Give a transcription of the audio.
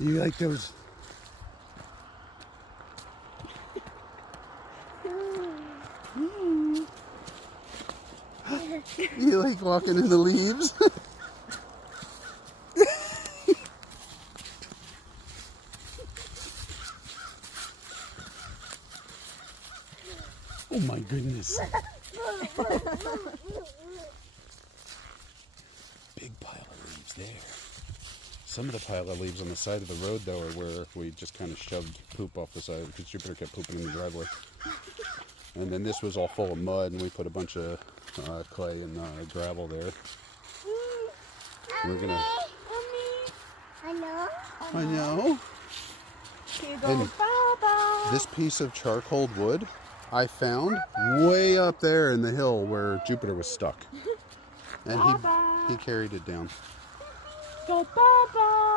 You like those? You like walking in the leaves? Oh my goodness. Big pile of leaves there. Some of the pile of leaves on the side of the road, though, are where we just kind of shoved poop off the side because Jupiter kept pooping in the driveway. And then this was all full of mud, and we put a bunch of clay and gravel there. We're gonna. I know. And this piece of charcoal wood I found way up there in the hill where Jupiter was stuck. And he carried it down. Go Baba!